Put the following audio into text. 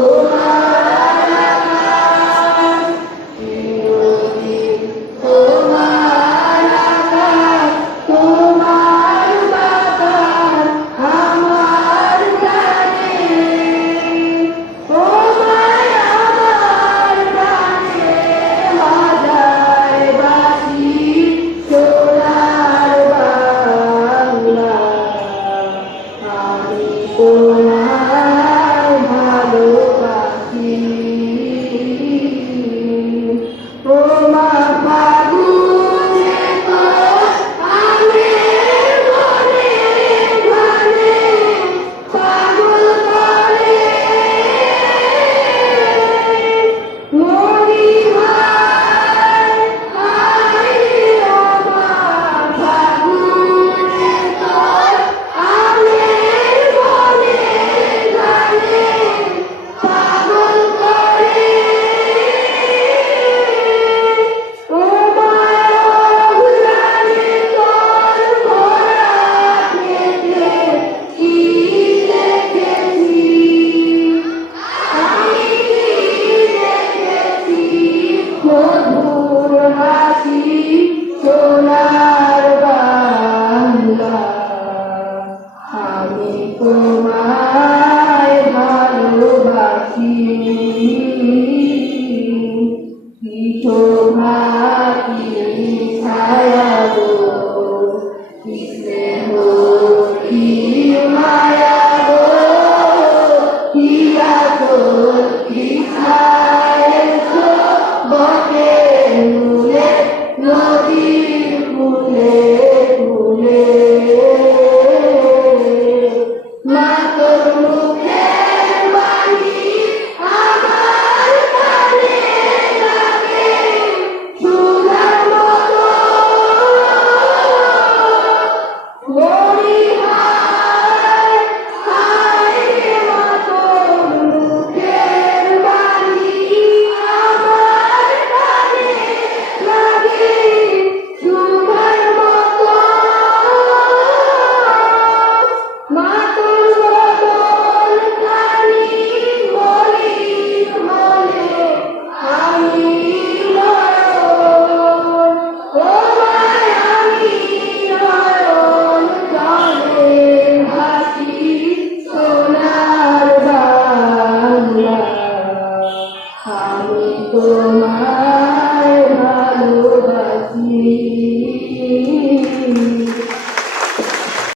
Oh, মধুর হাসি সোনার বাংলা আমি তোমায় ভালোবাসি। ফুলে নদী ফুলে